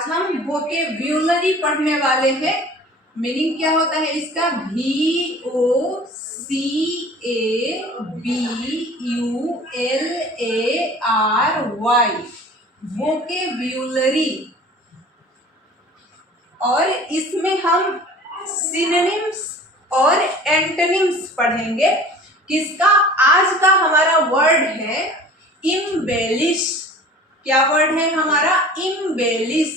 आज हम वोकेब्यूलरी पढ़ने वाले हैं। मीनिंग क्या होता है इसका? VOCABULARY, वोकेब्यूलरी। और इसमें हम सिनोनिम्स और एंटोनिम्स पढ़ेंगे। किसका? आज का हमारा वर्ड है इम्बेलिश। क्या वर्ड है हमारा? इम्बेलिश।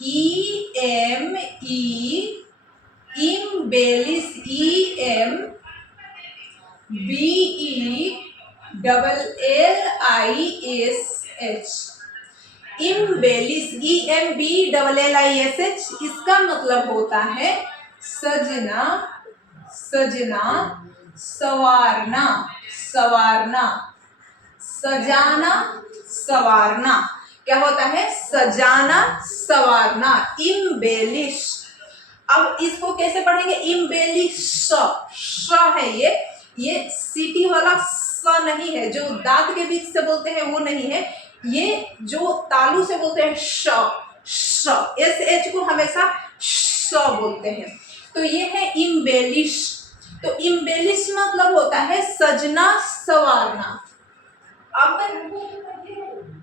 इम्बेलिश, EMBELLISH, इम्बेलिश, EMBELLISH। इसका मतलब होता है सजना, सजना, संवारना, संवारना, सजाना, संवारना। क्या होता है? सजाना, संवारना, इम्बेलिश। अब इसको कैसे पढ़ेंगे? इम्बेलिश, श है ये सीटी वाला स नहीं है, जो दांत के बीच से बोलते हैं वो नहीं है, ये जो तालू से बोलते हैं श, SH को हमेशा श बोलते हैं। तो ये है इम्बेलिश। तो इम्बेलिश मतलब होता है सजना, संवारना। अब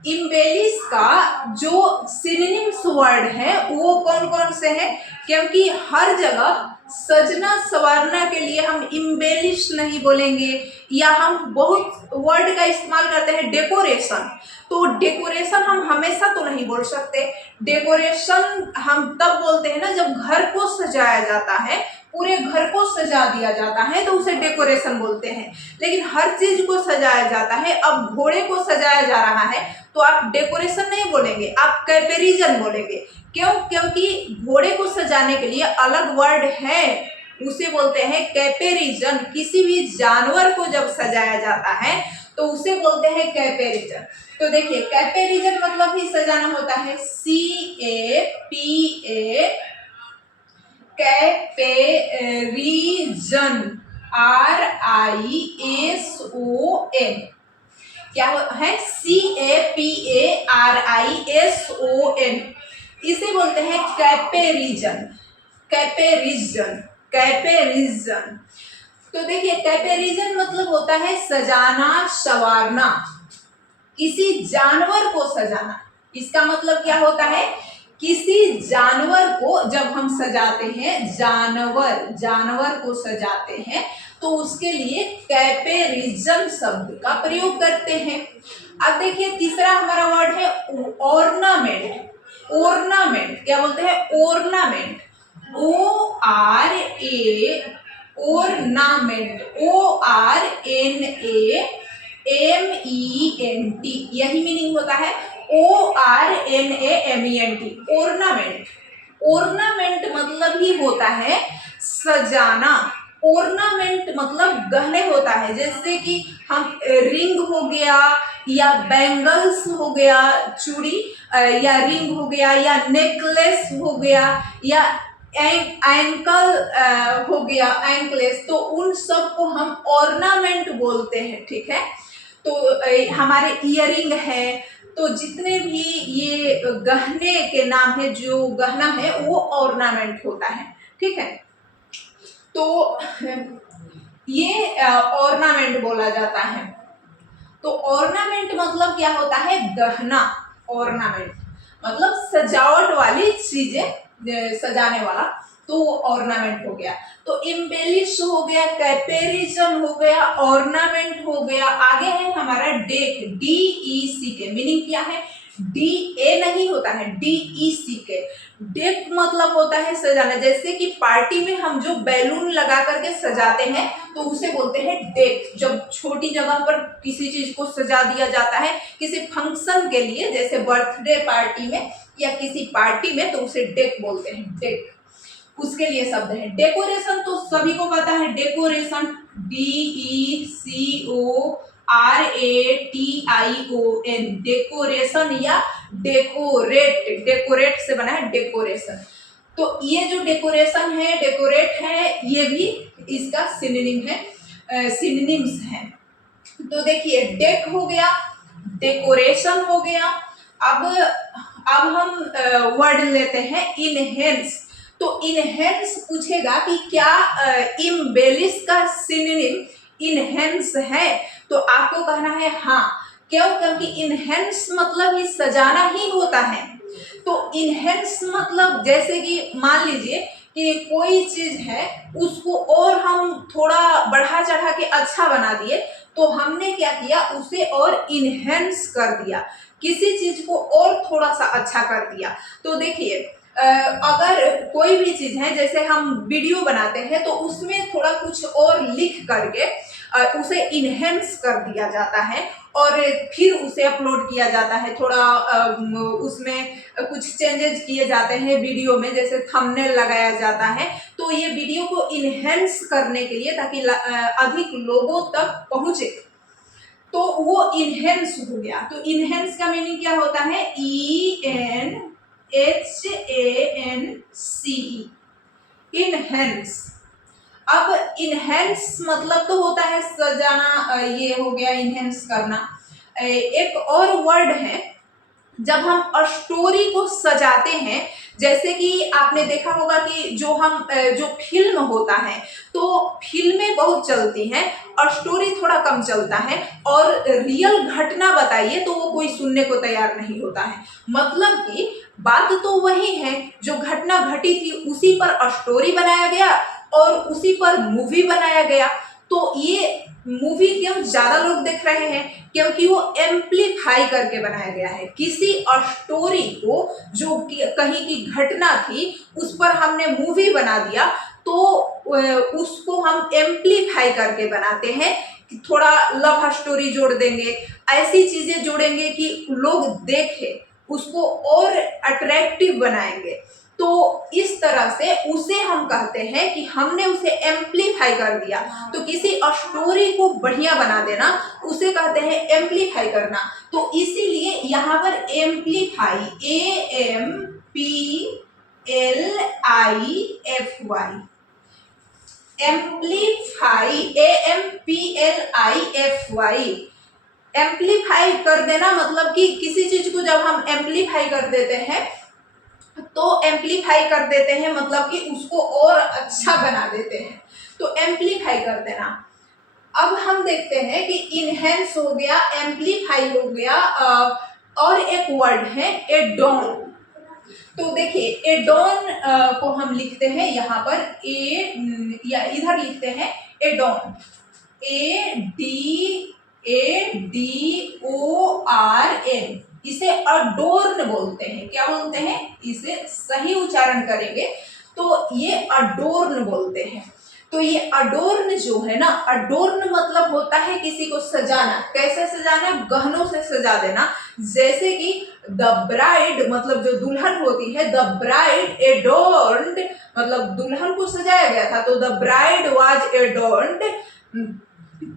इम्बेलिश का जो सिनोनिम्स वर्ड है वो कौन कौन से हैं? क्योंकि हर जगह सजना संवारना के लिए हम इम्बेलिश नहीं बोलेंगे, या हम बहुत वर्ड का इस्तेमाल करते हैं डेकोरेशन। तो डेकोरेशन हम हमेशा तो नहीं बोल सकते। डेकोरेशन हम तब बोलते हैं ना जब घर को सजाया जाता है, पूरे घर को सजा दिया जाता है, तो उसे डेकोरेशन बोलते हैं। लेकिन हर चीज को सजाया जाता है। अब घोड़े को सजाया जा रहा है तो आप डेकोरेशन नहीं बोलेंगे, आप कैपेरिजन बोलेंगे। क्यों? क्योंकि घोड़े को सजाने के लिए अलग वर्ड है, उसे बोलते हैं कैपेरिजन। किसी भी जानवर को जब सजाया जाता है तो उसे बोलते हैं कैपेरिजन। तो देखिए, कैपेरिजन मतलब ही सजाना होता है, CAPA, कैपेरिजन, RISON। क्या है? CAPARISON। इसे बोलते हैं कैपेरिजन, कैपेरिजन, कैपेरिजन। तो देखिए, कैपेरिजन मतलब होता है सजाना, संवारना, किसी जानवर को सजाना। इसका मतलब क्या होता है? किसी जानवर को जब हम सजाते हैं, जानवर को सजाते हैं, तो उसके लिए कैपेरिजन शब्द का प्रयोग करते हैं। अब देखिए, तीसरा हमारा वर्ड है ऑर्नामेंट। ऑर्नामेंट क्या बोलते हैं? Ornament, ornament, ORNAMENT। यही मीनिंग होता है, ORNAMENT, ऑर्नामेंट। ऑर्नामेंट मतलब ही होता है सजाना। ऑर्नामेंट मतलब गहने होता है, जैसे कि हम रिंग हो गया, या बैंगल्स हो गया, चूड़ी, या रिंग हो गया, या नेकलेस हो गया, या एंकल हो गया, एंकलेस। तो उन सब को हम ऑर्नामेंट बोलते हैं। ठीक है? तो हमारे इयरिंग है, तो जितने भी ये गहने के नाम है, जो गहना है वो ऑर्नामेंट होता है। ठीक है? तो ये ऑर्नामेंट बोला जाता है। तो ऑर्नामेंट मतलब क्या होता है? गहना। ऑर्नामेंट मतलब सजावट वाली चीजें, सजाने वाला, तो वो ऑर्नामेंट हो गया। तो इम्बेलिश हो गया, कैपेरिजन हो गया, ऑर्नामेंट हो गया। आगे है हमारा डेक, DECK। मीनिंग क्या है? DA नहीं होता है, DECK। डेक मतलब होता है सजाना। जैसे कि पार्टी में हम जो बैलून लगा करके सजाते हैं तो उसे बोलते हैं डेक। जब छोटी जगह पर किसी चीज को सजा दिया जाता है किसी फंक्शन के लिए, जैसे बर्थडे पार्टी में या किसी पार्टी में, तो उसे डेक बोलते हैं, डेक। उसके लिए शब्द है। डेकोरेशन तो सभी को पता है, डेकोरेशन, DECORATION, डेकोरेशन या डेकोरेट, डेकोरेट से बना है डेकोरेशन। तो ये जो डेकोरेशन है, डेकोरेट है, ये भी इसका सिनोनिम है, सिनोनिम्स हैं। तो देखिए, डेक हो गया, डेकोरेशन हो गया। अब हम वर्ड लेते हैं इनहेंस। तो इनहेंस पूछेगा कि क्या इम्बेलिश का सिनोनिम इनहेंस है, तो आपको कहना है हाँ। क्यों? क्योंकि इनहेंस मतलब ही सजाना ही होता है। तो इनहेंस मतलब जैसे कि मान लीजिए कि कोई चीज है, उसको और हम थोड़ा बढ़ा चढ़ा के अच्छा बना दिए, तो हमने क्या किया, उसे और इनहेंस कर दिया, किसी चीज को और थोड़ा सा अच्छा कर दिया। तो देखिए अगर कोई भी चीज है, जैसे हम वीडियो बनाते हैं, तो उसमें थोड़ा कुछ और लिख करके उसे इनहेंस कर दिया जाता है और फिर उसे अपलोड किया जाता है। थोड़ा उसमें कुछ चेंजेस किए जाते हैं वीडियो में, जैसे थंबनेल लगाया जाता है। तो ये वीडियो को इनहेंस करने के लिए, ताकि अधिक लोगों तक पहुंचे, तो वो इनहेंस हो गया। तो इनहेंस का मीनिंग क्या होता है? ENHANCE, enhance. अब इनहेंस मतलब तो होता है सजाना, ये हो गया इनहेंस करना। एक और वर्ड है, जब हम स्टोरी को सजाते हैं, जैसे कि आपने देखा होगा कि जो फिल्म होता है, तो फिल्में बहुत चलती हैं और स्टोरी थोड़ा कम चलता है, और रियल घटना बताइए तो वो कोई सुनने को तैयार नहीं होता है। मतलब कि बात तो वही है, जो घटना घटी थी उसी पर स्टोरी बनाया गया और उसी पर मूवी बनाया गया। तो ये मूवी क्यों ज्यादा लोग देख रहे हैं? क्योंकि वो एम्प्लीफाई करके बनाया गया है। किसी स्टोरी को, जो कहीं की घटना थी, उस पर हमने मूवी बना दिया, तो उसको हम एम्प्लीफाई करके बनाते हैं कि थोड़ा लव स्टोरी जोड़ देंगे, ऐसी चीजें जोड़ेंगे कि लोग देखें, उसको और अट्रैक्टिव बनाएंगे। तो इस तरह से उसे हम कहते हैं कि हमने उसे एम्प्लीफाई कर दिया। तो किसी स्टोरी को बढ़िया बना देना, उसे कहते हैं एम्प्लीफाई करना। तो इसीलिए यहाँ पर amplify, AMPLIFY, amplify, AMPLIFY, amplify कर देना। मतलब कि किसी चीज को जब हम एम्प्लीफाई कर देते हैं, तो एम्प्लीफाई कर देते हैं मतलब कि उसको और अच्छा बना देते हैं, तो एम्प्लीफाई कर देना। अब हम देखते हैं कि इनहेंस हो गया, एम्प्लीफाई हो गया, और एक वर्ड है एडोन। तो देखिए एडोन को हम लिखते हैं यहाँ पर या इधर लिखते हैं एडोन, ADORN। इसे अडोर्न बोलते हैं। क्या बोलते हैं? इसे सही उच्चारण करेंगे तो ये अडोर्न बोलते हैं। तो ये अडोर्न जो है ना, अडोर्न मतलब होता है किसी को सजाना। कैसे सजाना? गहनों से सजा देना। जैसे कि द ब्राइड मतलब जो दुल्हन होती है, द ब्राइड एडोर्न्ड मतलब दुल्हन को सजाया गया था। तो द ब्राइड वाज एडोर्न्ड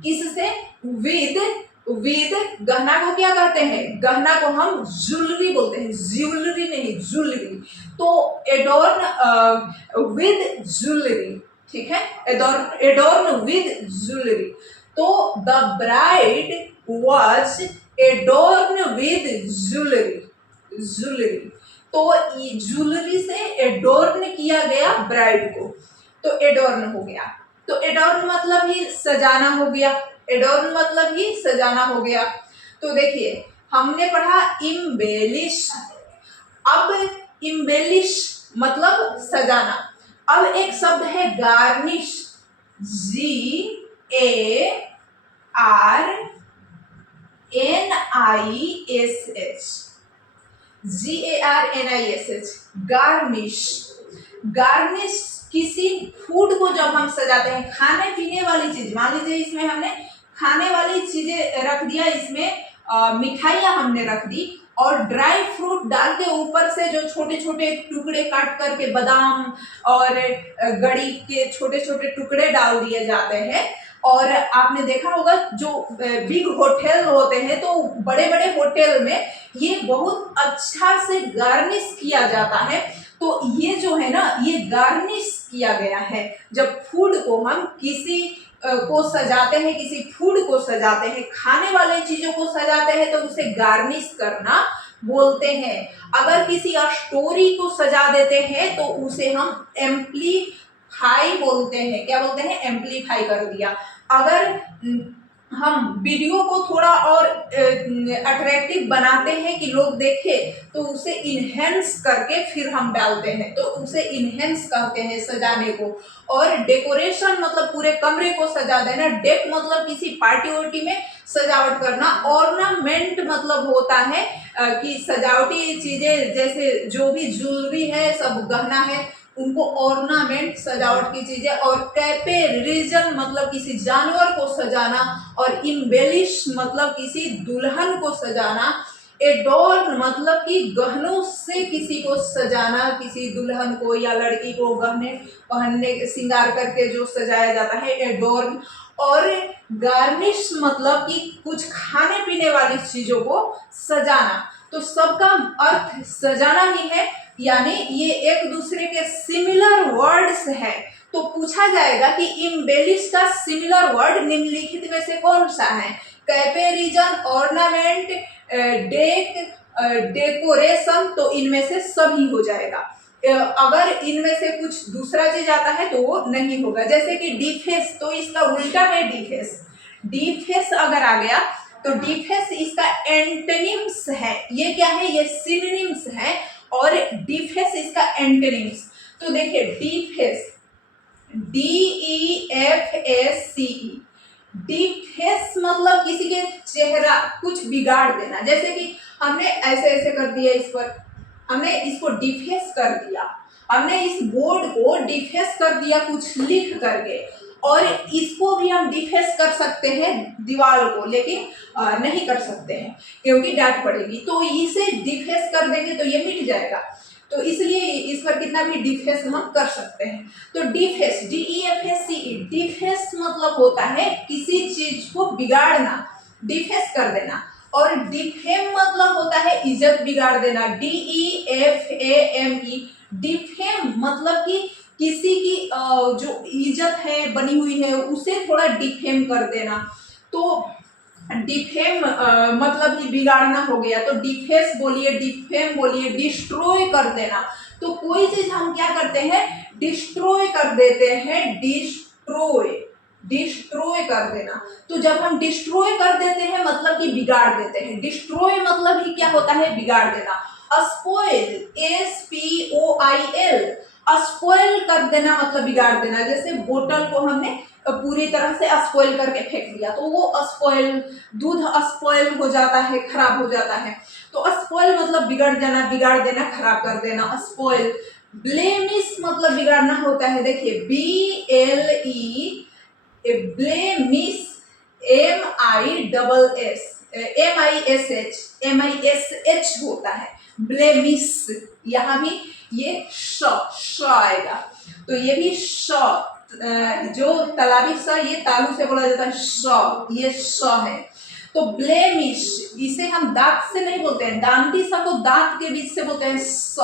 किससे? विद गहना को क्या कहते हैं? गहना को हम ज्वेलरी बोलते हैं, ज्वेलरी नहीं, ज्वेलरी। तो एडोर्न विद ज्वेलरी, ठीक है, एडोर्न विद ज्वेलरी। तो the bride was adorned with jewellery, jewellery. तो ज्वेलरी से एडोर्न किया गया ब्राइड को, तो एडोर्न हो गया। तो एडोर्न मतलब ही सजाना हो गया, एडोर्न मतलब ही सजाना हो गया। तो देखिए हमने पढ़ा इम्बेलिश। अब इम्बेलिश मतलब सजाना। अब एक शब्द है गार्निश, GARNISH, गार्निश। गार्निश किसी फूड को जब हम सजाते हैं, खाने पीने वाली चीज, मान लीजिए इसमें हमने खाने वाली चीजें रख दिया, इसमें मिठाइयाँ हमने रख दी और ड्राई फ्रूट डाल के ऊपर से जो छोटे छोटे टुकड़े काट करके बादाम और गड़ी के छोटे छोटे टुकड़े डाल दिए जाते हैं। और आपने देखा होगा जो बिग होटल होते हैं, तो बड़े बड़े होटल में ये बहुत अच्छा से गार्निश किया जाता है। तो ये जो है ना, ये गार्निश किया गया है। जब फूड को हम किसी को सजाते हैं, किसी फूड को सजाते हैं, खाने वाले चीजों को सजाते हैं, तो उसे गार्निश करना बोलते हैं। अगर किसी स्टोरी को सजा देते हैं तो उसे हम एम्प्लीफाई बोलते हैं। क्या बोलते हैं? एम्प्लीफाई कर दिया। अगर हम वीडियो को थोड़ा और अट्रैक्टिव बनाते हैं कि लोग देखें, तो उसे इन्हेंस करके फिर हम डालते हैं, तो उसे इन्हेंस कहते हैं सजाने को। और डेकोरेशन मतलब पूरे कमरे को सजा देना। डेक मतलब किसी पार्टी वार्टी में सजावट करना। ऑर्नामेंट मतलब होता है कि सजावटी चीजें, जैसे जो भी ज्वेलरी है, सब गहना है, उनको ऑर्नामेंट, सजावट की चीजें। और कैपेरिजन मतलब किसी जानवर को सजाना। और इम्बेलिश मतलब किसी दुल्हन को सजाना। एडोर्न मतलब कि गहनों से किसी को सजाना, किसी दुल्हन को या लड़की को गहने पहनने श्रृंगार करके जो सजाया जाता है, एडोर्न। और गार्निश मतलब कि कुछ खाने पीने वाली चीजों को सजाना। तो सबका अर्थ सजाना ही है, यानी ये एक दूसरे के सिमिलर वर्ड्स है। तो पूछा जाएगा कि इम्बेलिश का सिमिलर वर्ड निम्नलिखित में से कौन सा है? कैपेरिजन, ऑर्नामेंट, डेक, डेकोरेशन। तो इनमें से सभी हो जाएगा। अगर इनमें से कुछ दूसरा चीज आता है तो वो नहीं होगा। जैसे कि डिफेस, तो इसका उल्टा है डिफेस। डिफेस अगर आ गया तो डिफेस इसका एंटोनिम्स है। ये क्या है? ये सिनोनिम्स है। और डिफेस इसका एंटोनिम्स। तो देखिए डिफेस, DEFACE, डिफेस मतलब किसी के चेहरा कुछ बिगाड़ देना। जैसे कि हमने ऐसे ऐसे कर दिया, इस पर हमने इसको डिफेस कर दिया, हमने इस बोर्ड को डिफेस कर दिया कुछ लिख करके। और इसको भी हम डिफेस कर सकते हैं, दीवार को, लेकिन नहीं कर सकते हैं क्योंकि डांट पड़ेगी। तो इसे डिफेस कर देंगे तो ये मिट जाएगा। तो इसलिए इस पर कितना भी डिफेस हम कर सकते हैं। तो डिफेस, DEFACE, डिफेस मतलब होता है किसी चीज को बिगाड़ना, डिफेस कर देना। और डिफेम मतलब होता है इज्जत बिगाड़ देना, DEFAME। डिफेम मतलब कि किसी की जो इज्जत है बनी हुई है उसे थोड़ा डिफेम कर देना। तो डिफेम मतलब ही बिगाड़ना हो गया। तो डिफेस बोलिए, डिफेम बोलिए, डिस्ट्रॉय कर देना। तो कोई चीज हम क्या करते हैं? डिस्ट्रॉय कर देते हैं। डिस्ट्रॉय, डिस्ट्रॉय कर देना। तो जब हम डिस्ट्रॉय कर देते हैं मतलब कि बिगाड़ देते हैं। डिस्ट्रॉय मतलब ही क्या होता है? बिगाड़ देना। स्पॉइल, SPOIL, स्पॉइल कर देना मतलब बिगाड़ देना। जैसे बोतल को हमने पूरी तरह से स्पॉइल करके फेंक दिया तो वो स्पॉइल, दूध स्पॉइल हो जाता है, खराब हो जाता है। तो स्पॉइल मतलब बिगड़ जाना, बिगाड़ देना, खराब कर देना, स्पॉइल। ब्लेमिश मतलब बिगाड़ना होता है। देखिए BLE, ब्लेमिश, MISH होता है, ब्लेमिश। यहाँ भी ये श आएगा। तो ये भी श, जो तालाबी स, ये तालु से बोला जाता है श, ये श है। तो ब्लेमिश, इसे हम दांत से नहीं बोलते हैं, दांती सा को दांत के बीच से बोलते हैं स।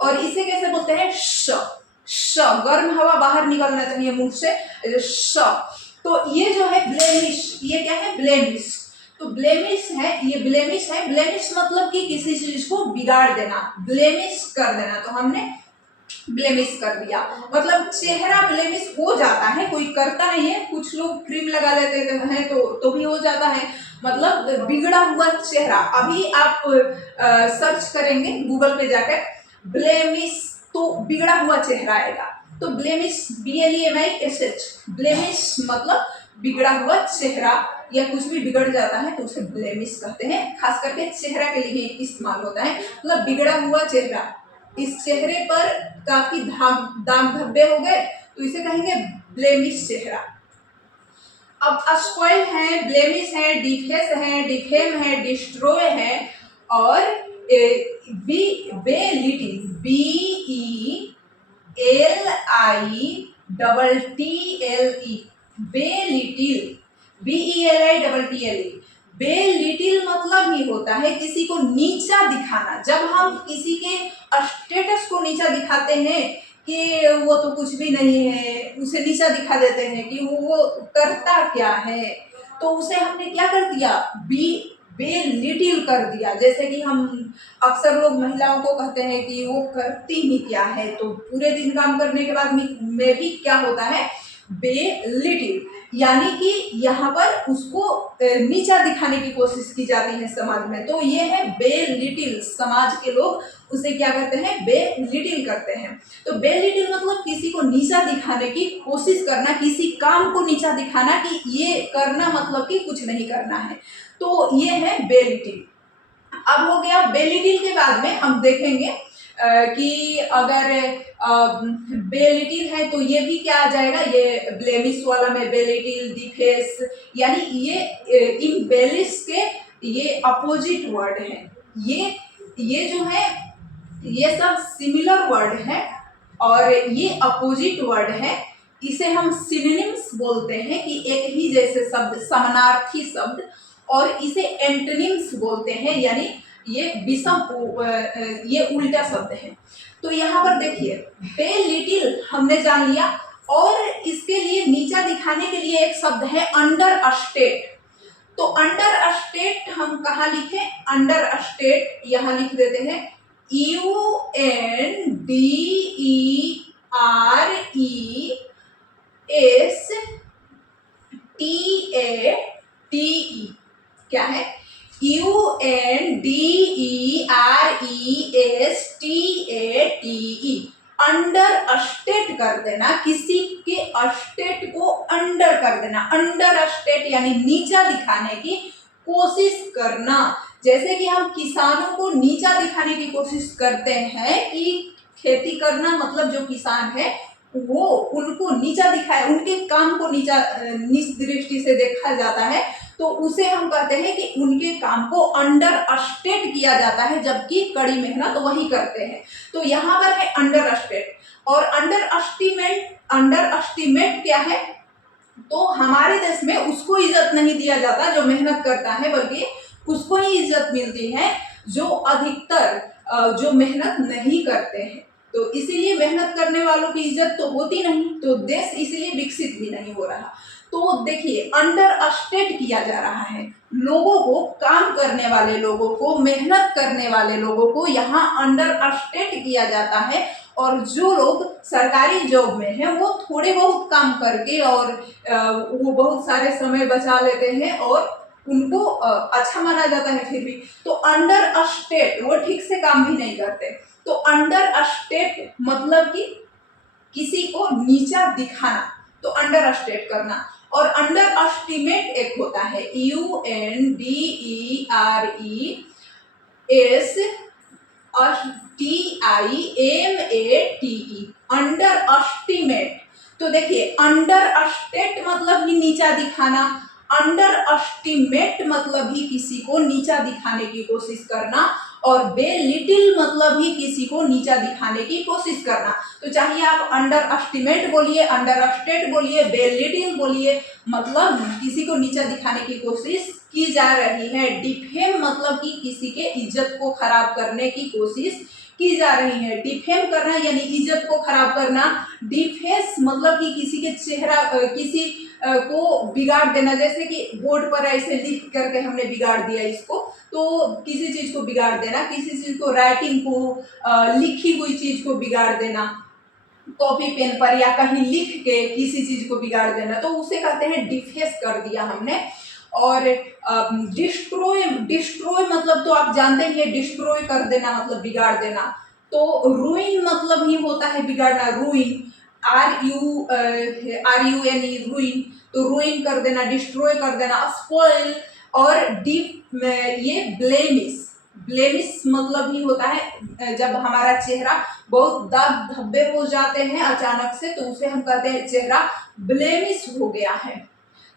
और इसे कैसे बोलते हैं? श, गर्म हवा बाहर निकलना चाहिए मुंह से, श। तो ये जो है ब्लेमिश, ये क्या है? ब्लेमिश। तो ब्लेमिश है, ये ब्लेमिश है। ब्लेमिश मतलब कि किसी चीज को बिगाड़ देना, ब्लेमिश कर देना। तो हमने ब्लेमिश कर दिया, मतलब चेहरा ब्लेमिश हो जाता है, कोई करता नहीं है। कुछ लोग क्रीम लगा लेते हैं तो भी हो जाता है, मतलब बिगड़ा हुआ चेहरा। अभी आप सर्च करेंगे गूगल पे जाकर ब्लेमिश, तो बिगड़ा हुआ चेहरा आएगा। तो ब्लेमिश, BLEMISH, ब्लेमिश मतलब बिगड़ा हुआ चेहरा, या कुछ भी बिगड़ जाता है तो उसे ब्लेमिश कहते हैं। खास करके चेहरा के लिए इस्तेमाल होता है, मतलब बिगड़ा हुआ चेहरा। इस चेहरे पर काफी दाग धब्बे हो गए तो इसे कहेंगे ब्लेमिश चेहरा। अब स्पॉइल है, ब्लेमिश है, डिफेस है, डिफेम है, डिस्ट्रॉय है, और बेलिटिल, BELITTLE, बेलिटिल, BELITTLE। बेलिटिल मतलब ही होता है किसी को नीचा दिखाना। जब हम किसी के स्टेटस को नीचा दिखाते हैं कि वो तो कुछ भी नहीं है, उसे नीचा दिखा देते हैं कि वो करता क्या है, तो उसे हमने क्या कर दिया? बेलिटिल कर दिया। जैसे कि हम अक्सर लोग महिलाओं को कहते हैं कि वो करती ही क्या है, तो पूरे दिन काम करने के बाद में भी क्या होता है, बेलिटिल, यानी कि यहाँ पर उसको नीचा दिखाने की कोशिश की जाती है समाज में। तो ये है बेलिटिल, समाज के लोग उसे क्या करते हैं, बेलिटिल करते हैं। तो बेलिटिल मतलब किसी को नीचा दिखाने की कोशिश करना, किसी काम को नीचा दिखाना कि ये करना मतलब कि कुछ नहीं करना है, तो ये है बेलिटिल। अब हो गया बेलिटिल के बाद में हम देखेंगे कि अगर बेलिटिल है तो ये भी क्या आ जाएगा, ये ब्लेमिश वाला में बेलिटिल, डिफेस, यानी ये इम्बेलिश के ये अपोजिट वर्ड है। ये जो है ये सब सिमिलर वर्ड है और ये अपोजिट वर्ड है। इसे हम सिनोनिम्स बोलते हैं कि एक ही जैसे शब्द, समानार्थी शब्द, और इसे एंटोनिम्स बोलते हैं, यानी ये विषम, ये उल्टा शब्द है। तो यहाँ पर देखिए बेलिटिल हमने जान लिया, और इसके लिए नीचा दिखाने के लिए एक शब्द है अंडर स्टेट। तो अंडर स्टेट हम कहाँ लिखे, अंडर स्टेट यहाँ लिख देते हैं UNDERESTATE, क्या है, UNDERESTATE, अंडर स्टेट कर देना, किसी के स्टेट को अंडर कर देना। अंडर स्टेट यानी नीचा दिखाने की कोशिश करना। जैसे कि हम किसानों को नीचा दिखाने की कोशिश करते हैं कि खेती करना मतलब जो किसान है वो उनको नीचा दिखाए, उनके काम को नीचा नीच दृष्टि से देखा जाता है, तो उसे हम कहते हैं कि उनके काम को अंडर स्टेट किया जाता है, जबकि कड़ी मेहनत वही करते हैं। तो यहाँ पर है अंडर स्टेट। और अंडर एस्टिमेट क्या है, तो हमारे देश में उसको इज्जत नहीं दिया जाता जो मेहनत करता है, बल्कि उसको ही इज्जत मिलती है जो अधिकतर जो मेहनत नहीं करते हैं। तो इसीलिए मेहनत करने वालों की इज्जत तो होती नहीं, तो देश इसीलिए विकसित भी नहीं हो रहा। तो देखिए अंडर स्टेट किया जा रहा है, लोगों को, काम करने वाले लोगों को, मेहनत करने वाले लोगों को यहाँ अंडर स्टेट किया जाता है। और जो लोग सरकारी जॉब में हैं वो थोड़े बहुत काम करके और वो बहुत सारे समय बचा लेते हैं और उनको अच्छा माना जाता है फिर भी। तो अंडर स्टेट वो ठीक से काम भी नहीं करते। तो अंडर स्टेट मतलब कि किसी को नीचा दिखाना, तो अंडर स्टेट करना। और अंडर एस्टिमेट एक होता है UNDERESTIMATE, अंडर एस्टिमेट। तो देखिए अंडर स्टेट मतलब ही नीचा दिखाना, अंडर एस्टिमेट मतलब ही किसी को नीचा दिखाने की कोशिश करना, और बेलिटिल मतलब ही किसी को नीचा दिखाने की कोशिश करना। तो चाहे आप अंडर एस्टिमेट बोलिए, अंडर स्टेट बोलिए, बेलिटिल बोलिए, मतलब किसी को नीचा दिखाने की कोशिश की जा रही है। डिफेम मतलब कि किसी के इज्जत को खराब करने की कोशिश की जा रही है। डिफेम करना यानी इज्जत को खराब करना। डिफेस मतलब कि किसी के चेहरा, किसी को बिगाड़ देना। जैसे कि बोर्ड पर ऐसे लिख करके हमने बिगाड़ दिया इसको, तो किसी चीज को बिगाड़ देना, किसी चीज को, राइटिंग को, लिखी हुई चीज को बिगाड़ देना, कॉपी पेन पर या कहीं लिख के किसी चीज को बिगाड़ देना, तो उसे कहते हैं डिफेस कर दिया हमने। और डिस्ट्रॉय मतलब तो आप जानते ही हैं, डिस्ट्रॉय कर देना मतलब बिगाड़ देना। तो रूइन मतलब ही होता है बिगाड़ना, रूइन, RUNE, रूइन, तो रूइन कर देना, डिस्ट्रॉय कर देना। स्पॉइल और ये ब्लेमिश मतलब ही होता है जब हमारा चेहरा बहुत दाग धब्बे हो जाते हैं अचानक से, तो उसे हम कहते हैं चेहरा ब्लेमिश हो गया है।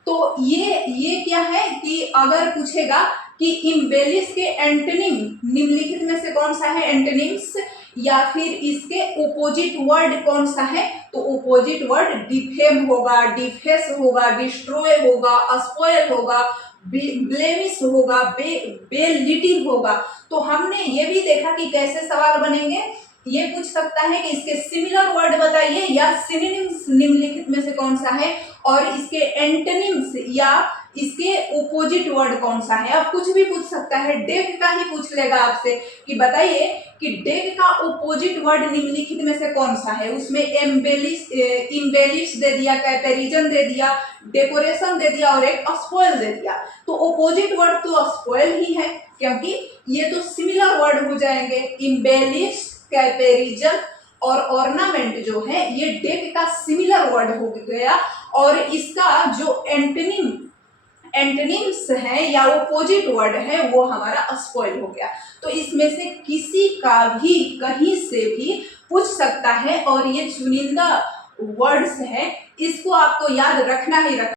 तो ये क्या है कि अगर पूछेगा कि इम्बेलिश के एंटोनिम निम्नलिखित में से कौन सा है, एंटोनिम्स, या फिर इसके ओपोजिट वर्ड कौन सा है, तो ओपोजिट वर्ड डिफेम होगा, डिफेस होगा, डिस्ट्रॉय होगा, स्पॉइल होगा, ब्लेमिश होगा, बेलिटिल होगा। तो हमने ये भी देखा कि कैसे सवाल बनेंगे। ये पूछ सकता है कि इसके सिमिलर वर्ड बताइए या सिनोनिम्स निम्नलिखित में से कौन सा है, और इसके एंटोनिम्स या इसके ओपोजिट वर्ड कौन सा है। अब कुछ भी पूछ सकता है, डेक का ही पूछ लेगा आपसे कि बताइए कि डेक का ओपोजिट वर्ड निम्नलिखित में से कौन सा है। उसमें इम्बेलिश दे दिया, कैपेरिजन दे दिया, डेकोरेशन दे दिया और एक स्पॉइल दे दिया। तो ओपोजिट वर्ड तो स्पॉइल ही है, क्योंकि ये तो सिमिलर वर्ड हो जाएंगे। इम्बेलिश, कैपेरिजन और ऑर्नामेंट जो है ये डेक का सिमिलर वर्ड हो गया, और इसका जो एंटोनिम्स है या ओपोजिट वर्ड है वो हमारा स्पॉइल हो गया। तो इसमें से किसी का भी कहीं से भी पूछ सकता है, और ये चुनिंदा वर्ड्स है, इसको आपको याद रखना ही रखना।